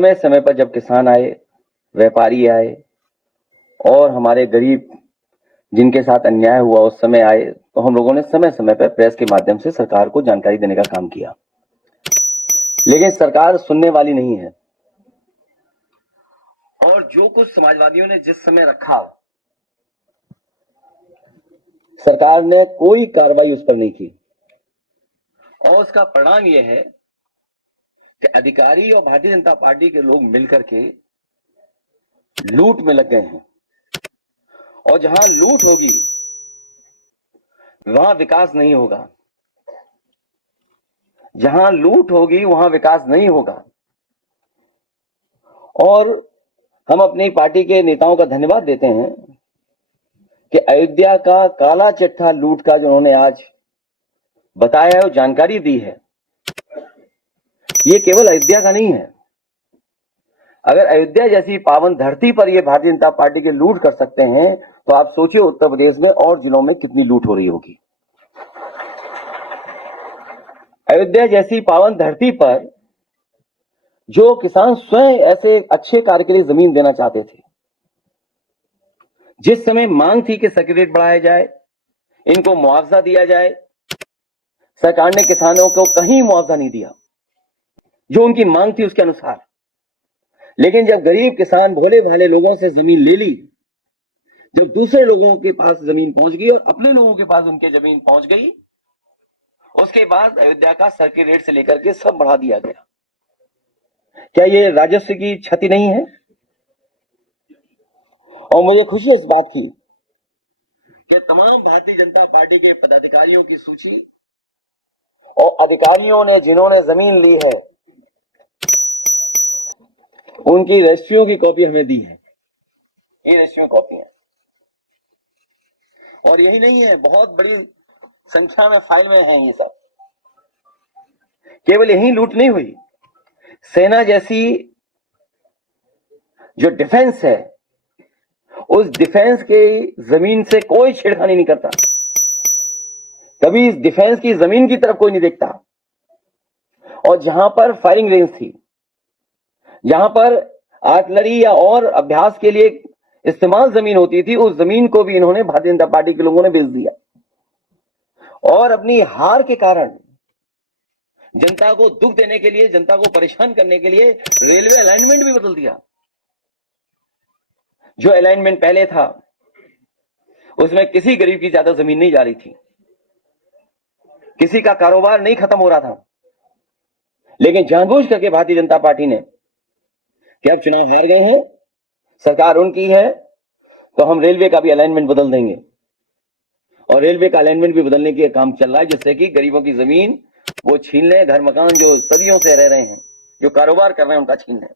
समय समय पर जब किसान आए, व्यापारी आए और हमारे गरीब जिनके साथ अन्याय हुआ उस समय आए, तो हम लोगों ने समय समय पर प्रेस के माध्यम से सरकार को जानकारी देने का काम किया। लेकिन सरकार सुनने वाली नहीं है और जो कुछ समाजवादियों ने जिस समय रखा, सरकार ने कोई कार्रवाई उस पर नहीं की और उसका परिणाम यह है कि अधिकारी और भारतीय जनता पार्टी के लोग मिलकर के लूट में लग गए हैं और जहां लूट होगी वहां विकास नहीं होगा, जहां लूट होगी वहां विकास नहीं होगा। और हम अपनी पार्टी के नेताओं का धन्यवाद देते हैं कि अयोध्या का काला चिट्ठा लूट का जो उन्होंने आज बताया है और जानकारी दी है, ये केवल अयोध्या का नहीं है। अगर अयोध्या जैसी पावन धरती पर ये भारतीय जनता पार्टी के लूट कर सकते हैं, तो आप सोचिए उत्तर प्रदेश में और जिलों में कितनी लूट हो रही होगी। अयोध्या जैसी पावन धरती पर जो किसान स्वयं ऐसे अच्छे कार्य के लिए जमीन देना चाहते थे, जिस समय मांग थी कि सर्किट रेट बढ़ाया जाए, इनको मुआवजा दिया जाए, सरकार ने किसानों को कहीं मुआवजा नहीं दिया जो उनकी मांग थी उसके अनुसार। लेकिन जब गरीब किसान भोले भाले लोगों से जमीन ले ली, जब दूसरे लोगों के पास जमीन पहुंच गई और अपने लोगों के पास उनके जमीन पहुंच गई, उसके बाद अयोध्या का सर्किट रेट से लेकर के सब बढ़ा दिया गया। क्या ये राजस्व की क्षति नहीं है? और मुझे खुशी इस बात की कि तमाम भारतीय जनता पार्टी के पदाधिकारियों की सूची और अधिकारियों ने जिन्होंने जमीन ली है उनकी रजिस्ट्रियों की कॉपी हमें दी है। ये रजिस्ट्रियों कॉपी है और यही नहीं है, बहुत बड़ी संख्या में फाइल में है ये सब। केवल यही लूट नहीं हुई, सेना जैसी जो डिफेंस है उस डिफेंस के जमीन से कोई छेड़खानी नहीं करता, कभी इस डिफेंस की जमीन की तरफ कोई नहीं देखता। और जहां पर फायरिंग रेंज थी, जहां पर आर्टिलरी या और अभ्यास के लिए इस्तेमाल जमीन होती थी, उस जमीन को भी इन्होंने भारतीय जनता पार्टी के लोगों ने बेच दिया और अपनी हार के कारण जनता को दुख देने के लिए, जनता को परेशान करने के लिए रेलवे अलाइनमेंट भी बदल दिया। जो अलाइनमेंट पहले था उसमें किसी गरीब की ज्यादा जमीन नहीं जा रही थी, किसी का कारोबार नहीं खत्म हो रहा था। लेकिन जानबूझ करके भारतीय जनता पार्टी ने कि अब चुनाव हार गए हैं, सरकार उनकी है, तो हम रेलवे का भी अलाइनमेंट बदल देंगे। और रेलवे का अलाइनमेंट भी बदलने के काम चल रहा है, जिससे कि गरीबों की जमीन वो छीन ले, घर मकान जो सदियों से रह रहे हैं, जो कारोबार कर रहे हैं, उनका छीन ले।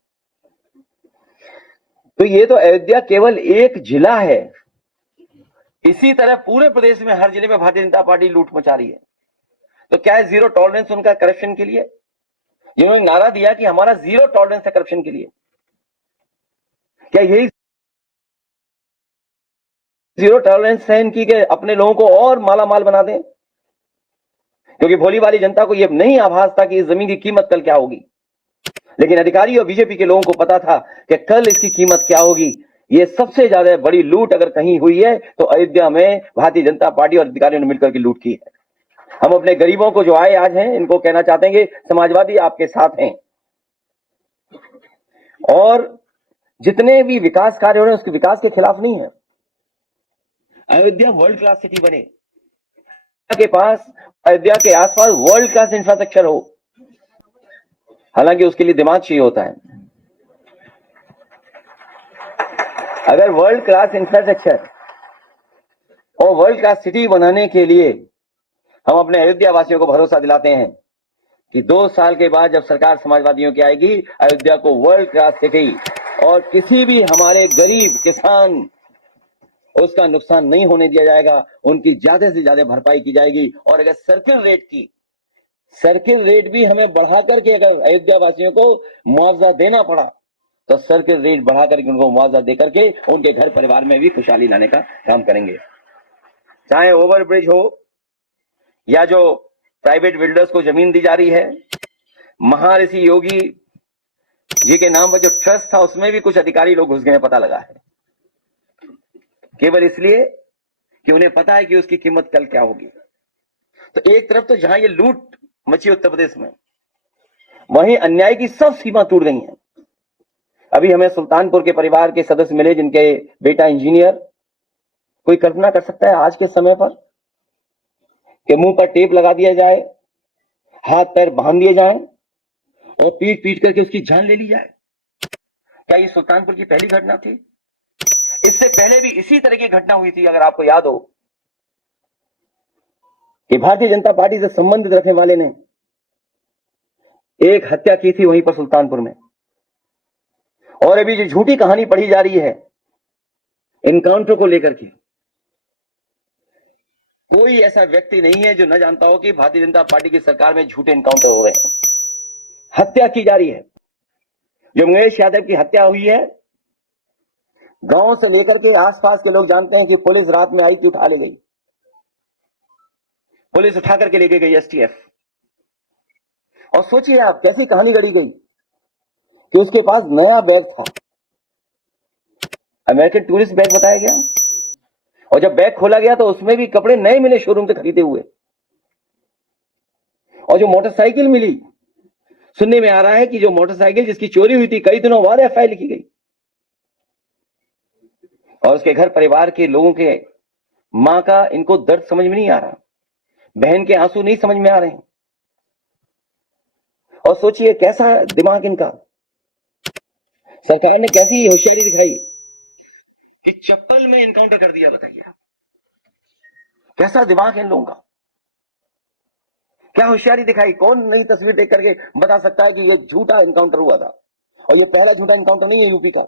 तो ये तो अयोध्या केवल एक जिला है, इसी तरह पूरे प्रदेश में हर जिले में भारतीय जनता पार्टी लूट मचा रही है। तो क्या है जीरो टॉलरेंस उनका करप्शन के लिए? जिन्होंने नारा दिया कि हमारा जीरो टॉलरेंस है करप्शन के लिए, क्या यही जीरो टॉलरेंस है इनकी कि अपने लोगों को और माला माल बना दें? क्योंकि भोली वाली जनता को यह नहीं आभास था कि इस जमीन की कीमत कल क्या होगी, लेकिन अधिकारी और बीजेपी के लोगों को पता था कि कल इसकी कीमत क्या होगी। ये सबसे ज्यादा बड़ी लूट अगर कहीं हुई है तो अयोध्या में भारतीय जनता पार्टी और अधिकारियों ने मिलकर के लूट की है। हम अपने गरीबों को जो आए आज हैं, इनको कहना चाहते हैं कि समाजवादी आपके साथ हैं और जितने भी विकास कार्य हो रहे हैं उसके विकास के खिलाफ नहीं है। अयोध्या वर्ल्ड क्लास सिटी बने, के पास अयोध्या के आसपास वर्ल्ड क्लास इंफ्रास्ट्रक्चर हो, हालांकि उसके लिए दिमाग चाहिए होता है। अगर वर्ल्ड क्लास इंफ्रास्ट्रक्चर और वर्ल्ड क्लास सिटी बनाने के लिए हम अपने अयोध्या वासियों को भरोसा दिलाते हैं कि 2 साल के बाद जब सरकार समाजवादियों की आएगी, अयोध्या को वर्ल्ड क्लास सिटी और किसी भी हमारे गरीब किसान उसका नुकसान नहीं होने दिया जाएगा, उनकी ज्यादा से ज्यादा भरपाई की जाएगी। और अगर सर्किल रेट भी हमें बढ़ा करके अगर अयोध्या वासियों को मुआवजा देना पड़ा तो सर्किल रेट बढ़ा करके उनको मुआवजा देकर के उनके घर परिवार में भी खुशहाली लाने का काम करेंगे। चाहे ओवरब्रिज हो या जो प्राइवेट बिल्डर्स को जमीन दी जा रही है, महर्षि योगी जी के नाम पर जो ट्रस्ट था उसमें भी कुछ अधिकारी लोग घुस गए, पता लगा है, केवल इसलिए कि उन्हें पता है कि उसकी कीमत कल क्या होगी। तो एक तरफ तो जहां ये लूट मची उत्तर प्रदेश में, वहीं अन्याय की सब सीमा टूट गई है। अभी हमें सुल्तानपुर के परिवार के सदस्य मिले जिनके बेटा इंजीनियर। कोई कल्पना कर सकता है आज के समय पर कि मुंह पर टेप लगा दिया जाए, हाथ पैर बांध दिए जाए और पीट पीट करके उसकी जान ले ली जाए? क्या ये सुल्तानपुर की पहली घटना थी? इससे पहले भी इसी तरह की घटना हुई थी। अगर आपको याद हो कि भारतीय जनता पार्टी से संबंधित रखने वाले ने एक हत्या की थी वहीं पर सुल्तानपुर में। और अभी जो झूठी कहानी पढ़ी जा रही है एनकाउंटर को लेकर के, कोई ऐसा व्यक्ति नहीं है जो न जानता हो कि भारतीय जनता पार्टी की सरकार में झूठे एनकाउंटर हो रहे हैं, हत्या की जा रही है। जो मंगेश यादव की हत्या हुई है, गांव से लेकर के आसपास के लोग जानते हैं कि पुलिस रात में आई थी, उठा ले गई, पुलिस उठा करके लेके गई एसटीएफ। और सोचिए आप कैसी कहानी गढ़ी गई कि उसके पास नया बैग था, अमेरिकन टूरिस्ट बैग बताया गया, और जब बैग खोला गया तो उसमें भी कपड़े नए मिले शोरूम से खरीदे हुए। और जो मोटरसाइकिल मिली, सुनने में आ रहा है कि जो मोटरसाइकिल जिसकी चोरी हुई थी कई दिनों बाद एफआईआर लिखी गई। और उसके घर परिवार के लोगों के मां का इनको दर्द समझ में नहीं आ रहा, बहन के आंसू नहीं समझ में आ रहे हैं। और सोचिए कैसा दिमाग इनका, सरकार ने कैसी होशियारी दिखाई कि चप्पल में एनकाउंटर कर दिया। बताइए कैसा दिमाग है इन लोगों का, क्या होशियारी दिखाई। कौन नई तस्वीर देख करके बता सकता है कि यह झूठा एनकाउंटर हुआ था? और यह पहला झूठा एनकाउंटर नहीं है यूपी का,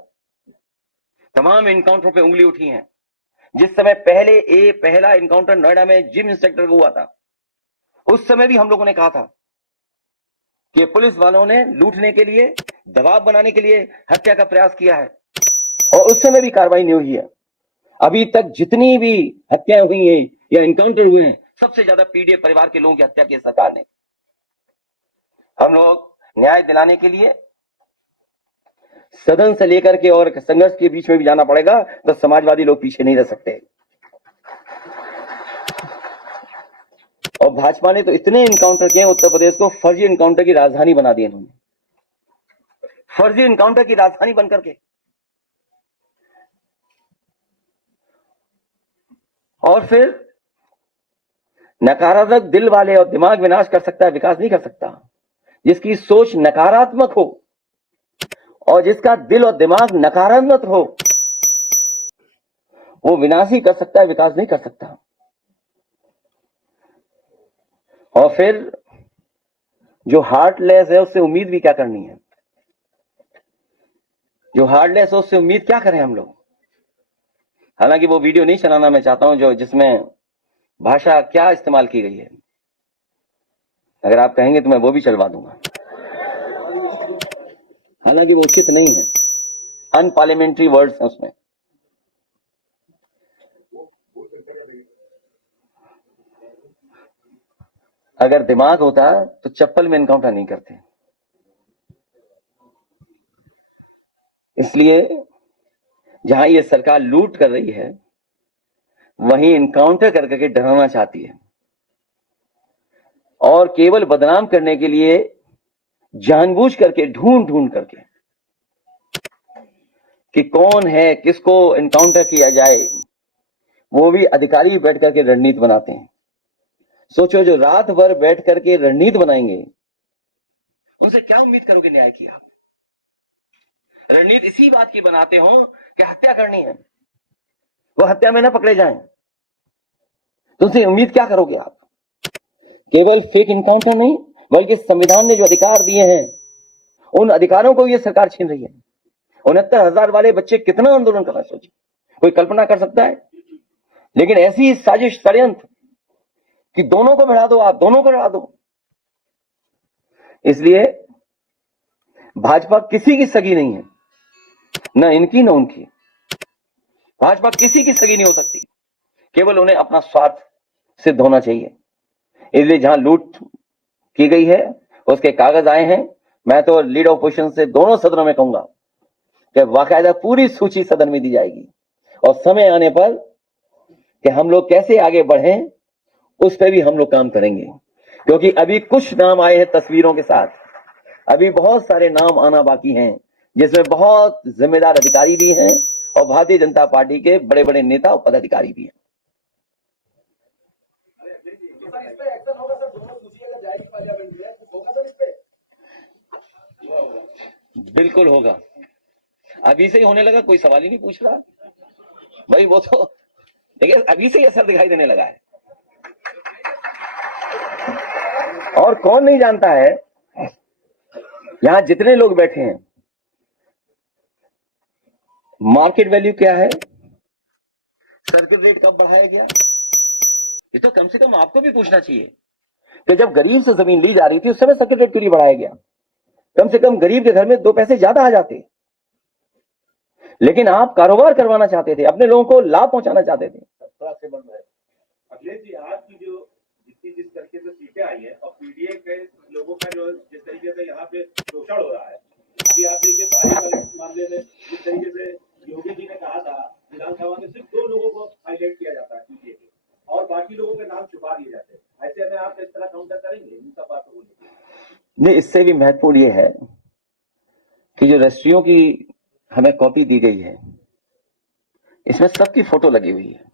तमाम एनकाउंटरों पे उंगली उठी है। जिस समय पहला एनकाउंटर नोएडा में जिम इंस्पेक्टर को हुआ था, उस समय भी हम लोगों ने कहा था कि पुलिस वालों ने लूटने के लिए, दबाव बनाने के लिए हत्या का प्रयास किया है, और उस समय भी कार्रवाई नहीं हुई है। अभी तक जितनी भी हत्याएं हुई हैं या एनकाउंटर हुए हैं, सबसे ज्यादा पीड़ित परिवार के लोगों की हत्या की सरकार ने। हम लोग न्याय दिलाने के लिए सदन से लेकर के और संघर्ष के बीच में भी जाना पड़ेगा, तो समाजवादी लोग पीछे नहीं रह सकते। और भाजपा ने तो इतने एनकाउंटर किए उत्तर प्रदेश को फर्जी एनकाउंटर की राजधानी बना दी इन्होंने, फर्जी एनकाउंटर की राजधानी बनकर के। और फिर नकारात्मक दिल वाले, और दिमाग विनाश कर सकता है, विकास नहीं कर सकता। जिसकी सोच नकारात्मक हो और जिसका दिल और दिमाग नकारात्मक हो, वो विनाश ही कर सकता है, विकास नहीं कर सकता। और फिर जो हार्टलेस है उससे उम्मीद भी क्या करनी है? जो हार्टलेस है उससे उम्मीद क्या करें हम लोग? हालांकि वो वीडियो नहीं चलाना मैं चाहता हूं जो जिसमें भाषा क्या इस्तेमाल की गई है। अगर आप कहेंगे तो मैं वो भी चलवा दूंगा, हालांकि वो उचित नहीं है, अनपार्लियामेंट्री वर्ड्स हैं उसमें। अगर दिमाग होता तो चप्पल में एनकाउंटर नहीं करते। इसलिए जहां ये सरकार लूट कर रही है, वहीं एनकाउंटर कर करके डराना चाहती है, और केवल बदनाम करने के लिए जानबूझ करके ढूंढ ढूंढ करके कि कौन है, किसको एनकाउंटर किया जाए, वो भी अधिकारी बैठ करके रणनीति बनाते हैं। सोचो जो रात भर बैठ करके रणनीति बनाएंगे, उनसे क्या उम्मीद करोगे न्याय की? आप रणनीति इसी बात की बनाते हो कि हत्या करनी है, वो हत्या में ना पकड़े जाएं, तो उनसे उम्मीद क्या करोगे आप? केवल फेक एनकाउंटर नहीं, बल्कि संविधान ने जो अधिकार दिए हैं, उन अधिकारों को ये सरकार छीन रही है। 69,000 वाले बच्चे कितना आंदोलन करना, सोचिए, कोई कल्पना कर सकता है? लेकिन ऐसी साजिश, षड्यंत्र कि दोनों को बढ़ा दो, आप दोनों को बढ़ा दो। इसलिए भाजपा किसी की सगी नहीं है, न इनकी न उनकी। भाजपा किसी की सगी नहीं हो सकती, केवल उन्हें अपना स्वार्थ सिद्ध होना चाहिए। इसलिए जहां लूट की गई है उसके कागज आए हैं, मैं तो लीड ऑपोजिशन से दोनों सदनों में कहूंगा कि बाकायदा पूरी सूची सदन में दी जाएगी और समय आने पर कि हम लोग कैसे आगे बढ़ें उस पर भी हम लोग काम करेंगे, क्योंकि अभी कुछ नाम आए हैं तस्वीरों के साथ, अभी बहुत सारे नाम आना बाकी हैं जिसमें बहुत जिम्मेदार अधिकारी भी हैं और भारतीय जनता पार्टी के बड़े बड़े नेता और पदाधिकारी भी हैं। बिल्कुल होगा, अभी से ही होने लगा, कोई सवाल ही नहीं पूछ रहा भाई, वो तो देखिए अभी से ही असर दिखाई देने लगा है। और कौन नहीं जानता है, यहां जितने लोग बैठे हैं, मार्केट वैल्यू क्या है, सर्किट रेट कब बढ़ाया गया, ये तो कम से कम आपको भी पूछना चाहिए कि जब गरीब से जमीन ली जा रही थी उस समय सर्किट रेट क्यों नहीं बढ़ाया गया। कम से कम गरीब के घर में 2 पैसे ज्यादा आ जाते, लेकिन आप कारोबार करवाना चाहते थे, अपने लोगों को लाभ पहुंचाना चाहते थे। अखिलेश जी, आज की जो जिस तरीके से सीटें आई है और पीडीए के लोगों का जो जिस तरीके से यहाँ पे शोषण हो रहा है, अभी आप देखिए बारी वाले मामले में जिस तरीके से योगी जी ने कहा था विधानसभा में सिर्फ 2 लोगों को हाईलाइट किया जाता है पीडीए के और बाकी लोगों के नाम छुपा दिए जाते हैं। ऐसे में आप इस तरह काउंटर करेंगे इन सब बातों को लेकर? नहीं, इससे भी महत्वपूर्ण ये है कि जो रजिस्ट्रियों की हमें कॉपी दी गई है इसमें सबकी फोटो लगी हुई है,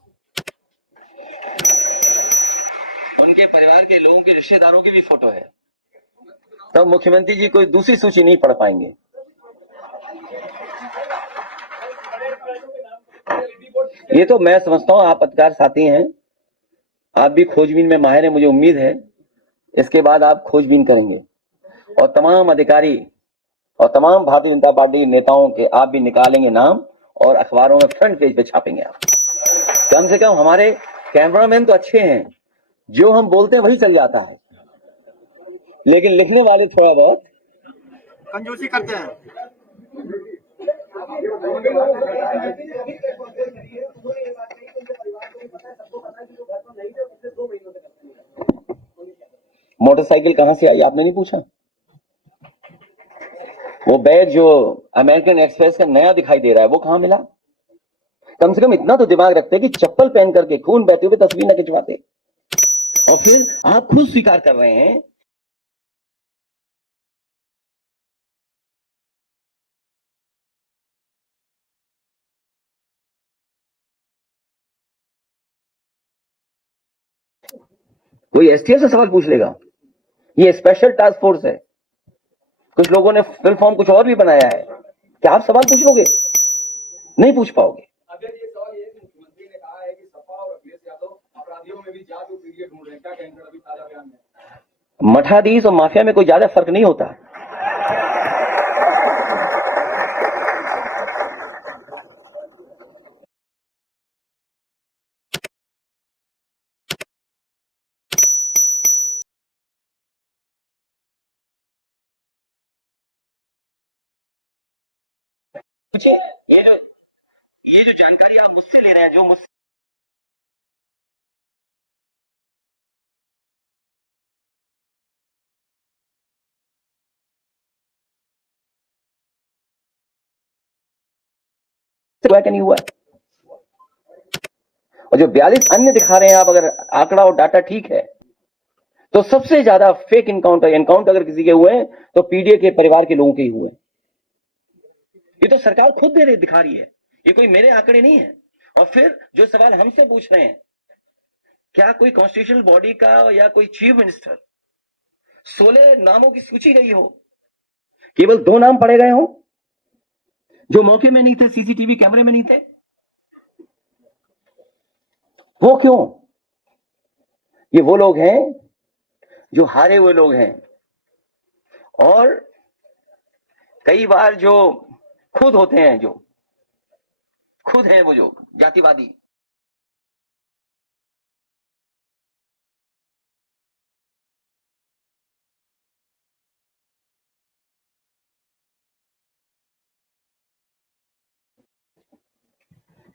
उनके परिवार के लोगों के रिश्तेदारों की भी फोटो है, तब मुख्यमंत्री जी कोई दूसरी सूची नहीं पढ़ पाएंगे। ये तो मैं समझता हूं आप पत्रकार साथी हैं, आप भी खोजबीन में माहिर हैं, मुझे उम्मीद है इसके बाद आप खोजबीन करेंगे और तमाम अधिकारी और तमाम भारतीय जनता पार्टी नेताओं के आप भी निकालेंगे नाम और अखबारों में फ्रंट पेज पे छापेंगे आप। कम से कम हमारे कैमरामैन तो अच्छे हैं, जो हम बोलते हैं वही चल जाता है, लेकिन लिखने वाले थोड़ा बहुत कंजूसी करते हैं। मोटरसाइकिल कहां से आई आपने नहीं पूछा, वो बैग जो अमेरिकन एक्सप्रेस का नया दिखाई दे रहा है वो कहां मिला। कम से कम इतना तो दिमाग रखते कि चप्पल पहन करके खून बहते हुए तस्वीर न खिंचवाते, और फिर आप खुद स्वीकार कर रहे हैं कोई एसटीएफ से सवाल पूछ लेगा, ये स्पेशल टास्क फोर्स है, कुछ लोगों ने फुल फॉर्म कुछ और भी बनाया है, क्या आप सवाल पूछ लोगे? नहीं पूछ पाओगे। अगर ये सवाल ये मुख्यमंत्री ने कहा है कि सपा और अखिलेश यादव अपराधियों में भी जादू पीडीए ढूंढ रहे हैं, क्या कहेंगे अभी ताजा बयान में? मठाधीश और माफिया में कोई ज्यादा फर्क नहीं होता। मुझे ये जो जानकारी आप मुझसे ले रहे हैं, जो मुझसे नहीं हुआ, और जो 42 अन्य दिखा रहे हैं आप, अगर आंकड़ा और डाटा ठीक है तो सबसे ज्यादा फेक एनकाउंटर अगर किसी के हुए हैं तो पीडीए के परिवार के लोगों के ही हुए। ये तो सरकार खुद दे रही दिखा रही है, ये कोई मेरे आंकड़े नहीं है। और फिर जो सवाल हमसे पूछ रहे हैं, क्या कोई कॉन्स्टिट्यूशनल बॉडी का या कोई चीफ मिनिस्टर 16 नामों की सूची गई हो, केवल 2 नाम पढ़े गए हो जो मौके में नहीं थे, सीसीटीवी कैमरे में नहीं थे, वो क्यों? ये वो लोग हैं जो हारे हुए लोग हैं, और कई बार जो खुद होते हैं, जो खुद हैं वो जो जातिवादी,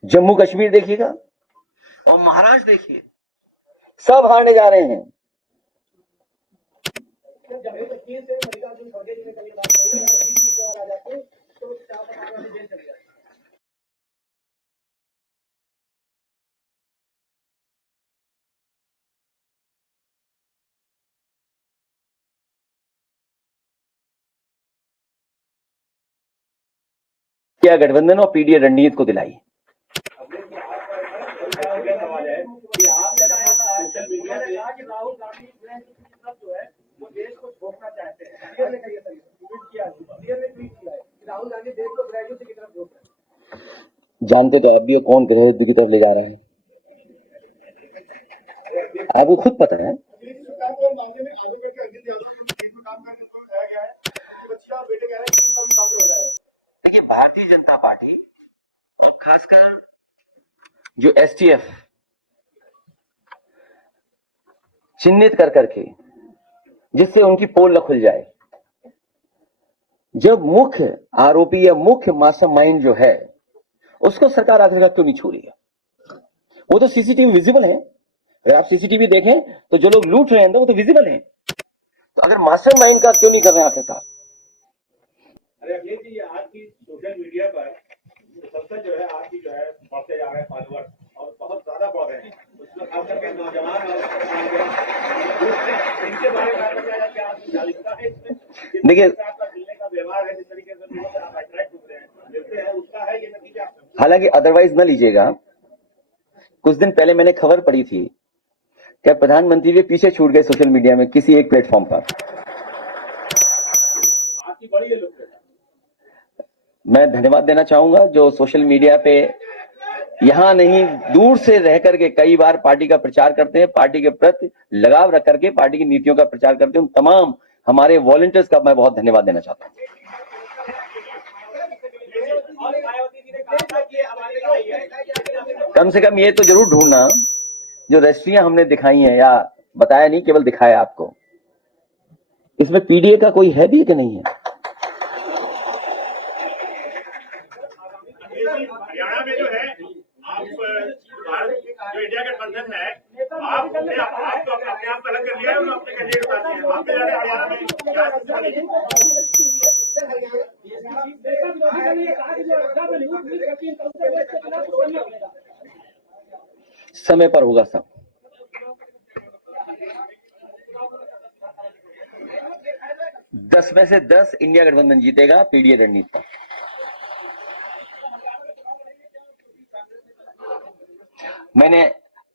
जम्मू कश्मीर देखिएगा और महाराष्ट्र देखिए, सब हारने जा रहे हैं। वकील से मल्लिकार्जुन खड़गे जी ने कल ये बात कही कि 20 सीटें और आ जाती तो 4-5 वाले जेल चले जाते। क्या गठबंधन और पीडीए रणनीति को दिलाई। सवाल है कि आपका सोशल मीडिया पे कि राहुल गांधी जो है वो देश को छोड़ना चाहते हैं। क्लियर ने कही ट्वीट किया, क्लियर ने ट्वीट किया है कि राहुल गांधी देश को गृह युद्ध की तरफ रोक रहे हैं। जानते तो आप भी हो कौन गृह युद्ध की तरफ ले जा रहे हैं, आपको खुद पता है। देखिए भारतीय जनता पार्टी और खासकर जो एसटीएफ चिन्हित कर करके जिससे उनकी पोल न खुल जाए, जब मुख्य आरोपी या मुख्य मास्टरमाइंड जो है उसको सरकार आखिरकार क्यों नहीं छू रही है। वो तो सीसीटीवी विजिबल है, अगर आप सीसीटीवी देखें तो जो लोग लूट रहे हैं वो तो विजिबल है, तो अगर मास्टरमाइंड का क्यों नहीं कर रहे हैं आखिरकार। अरे अखिलेश जी, आज की सोशल मीडिया पर सबसे जो है आपकी जो है बढ़ते जा रहे हैं फॉलोअर और बहुत ज्यादा बढ़ रहे हैं, उसमें खास करके नौजवान और इनके बारे में आपको क्या जागरूकता है इसमें? देखिए आपका मिलने का व्यवहार है, जिस तरीके से लोगों से आप अट्रैक्ट हो रहे हैं, मिलते हैं, उसका है ये नतीजा। हालांकि अदरवाइज न लीजिएगा, कुछ दिन पहले मैंने खबर पढ़ी थी कि प्रधानमंत्री के पीछे छूट गए सोशल मीडिया में किसी एक प्लेटफॉर्म पर। आपकी बड़ी है लोग। मैं धन्यवाद देना चाहूंगा जो सोशल मीडिया पे यहां नहीं दूर से रह करके कई बार पार्टी का प्रचार करते हैं, पार्टी के प्रति लगाव रख करके पार्टी की नीतियों का प्रचार करते हैं। उन तमाम हमारे वॉलंटियर्स का मैं बहुत धन्यवाद देना चाहता हूं। कम से कम ये तो जरूर ढूंढना जो रजिस्ट्रियां हमने दिखाई हैं, या बताया नहीं केवल दिखाया आपको, इसमें पीडीए का कोई है भी कि नहीं है। हरियाणा में जो है आप भारत जो इंडिया गठबंधन है, आप अपने आप को अलग कर लिया है और अपने कैंडिडेट के साथ हैं। आप हरियाणा में समय पर होगा सब। दस में से 10 इंडिया गठबंधन जीतेगा पीडीए रणनीति पर। मैंने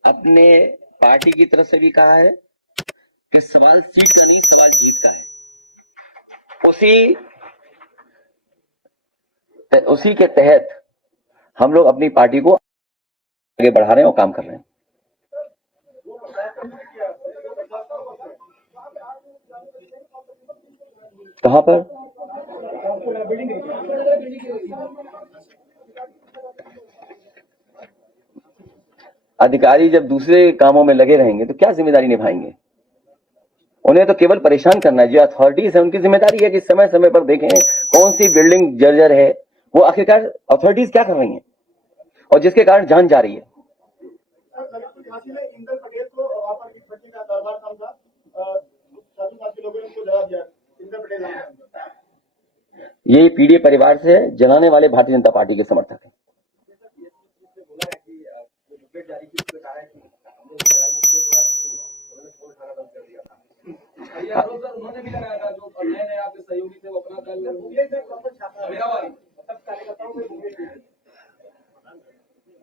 अपने पार्टी की तरफ से भी कहा है कि सवाल सीट का नहीं, सवाल जीत का है। उसी के तहत हम लोग अपनी पार्टी को आगे बढ़ा रहे हैं और काम कर रहे हैं। कहां पर? अधिकारी जब दूसरे कामों में लगे रहेंगे तो क्या जिम्मेदारी निभाएंगे। उन्हें तो केवल परेशान करना है। जो अथॉरिटीज है उनकी जिम्मेदारी है कि समय समय पर देखें कौन सी बिल्डिंग जर्जर है, वो आखिरकार अथॉरिटीज क्या कर रही हैं और जिसके कारण जान जा रही है। ये पीडीए परिवार से जलाने वाले भारतीय जनता पार्टी के समर्थक हैं। उन्होंने भी लगाया था जो नए आपके सहयोगी थे वो अपना दल।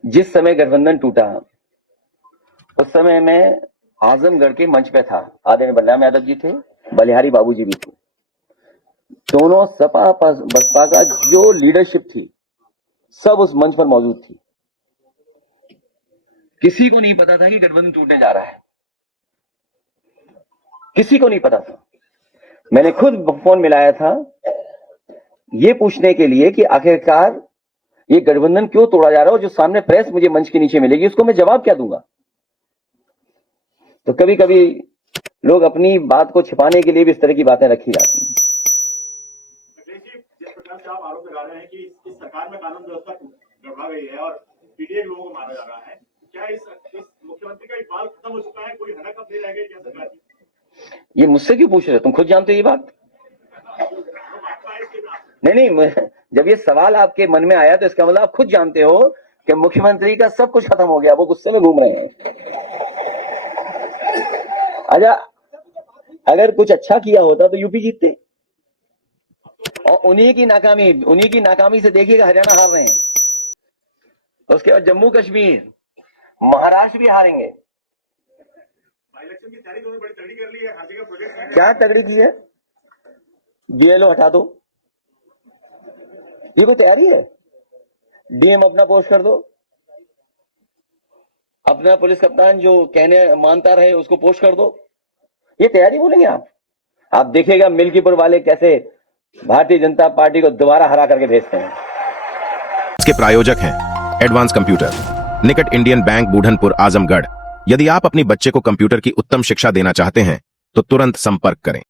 जिस समय गठबंधन टूटा उस समय मैं आजमगढ़ के मंच पे था। आदरणीय बलराम यादव जी थे, बलिहारी बाबू जी भी थे। दोनों सपा बसपा का जो लीडरशिप थी सब उस मंच पर मौजूद थी। किसी को नहीं पता था कि गठबंधन टूटने जा रहा है, किसी को नहीं पता था। मैंने खुद फोन मिलाया था ये पूछने के लिए कि आखिरकार ये गठबंधन क्यों तोड़ा जा रहा है, और जो सामने प्रेस मुझे मंच के नीचे मिलेगी उसको मैं जवाब क्या दूंगा। तो कभी कभी लोग अपनी बात को छिपाने के लिए भी इस तरह की बातें रखी जाती हैं। जिस प्रकार से आप आरोप लगा रहे हैं कि इस सरकार में कानून व्यवस्था गड़बड़ा गई है और पीडीए लोगों को मारा जा रहा है, क्या इस मुख्यमंत्री का इकबाल खत्म हो चुका है? कोई हनक अब नहीं रह गई क्या सरकार की? ये मुझसे क्यों पूछ रहे हो, तुम खुद जानते हो ये बात। नहीं, जब ये सवाल आपके मन में आया तो इसका मतलब आप खुद जानते हो कि मुख्यमंत्री का सब कुछ खत्म हो गया, वो गुस्से में घूम रहे हैं। अच्छा, अगर कुछ अच्छा किया होता तो यूपी जीतते, और उन्हीं की नाकामी से देखिएगा हरियाणा हार रहे हैं, उसके बाद जम्मू कश्मीर, महाराष्ट्र भी हारेंगे। इलेक्शन की तैयारी तो बड़ी तगड़ी कर ली है, हर जगह प्रोजेक्ट क्या तगड़ी की है? बीएलओ हटा दो, ये कोई तैयारी है? डीएम अपना पोस्ट कर दो, अपना पुलिस कप्तान जो कहने मानता रहे उसको पोस्ट कर दो, ये तैयारी बोलेंगे आप? आप देखिएगा मिल्कीपुर वाले कैसे भारतीय जनता पार्टी को दोबारा हरा करके भेजते हैं। इसके प्रायोजक हैं एडवांस कंप्यूटर, निकट इंडियन बैंक, बूढ़नपुर, आजमगढ़। यदि आप अपनी बच्चे को कंप्यूटर की उत्तम शिक्षा देना चाहते हैं तो तुरंत संपर्क करें।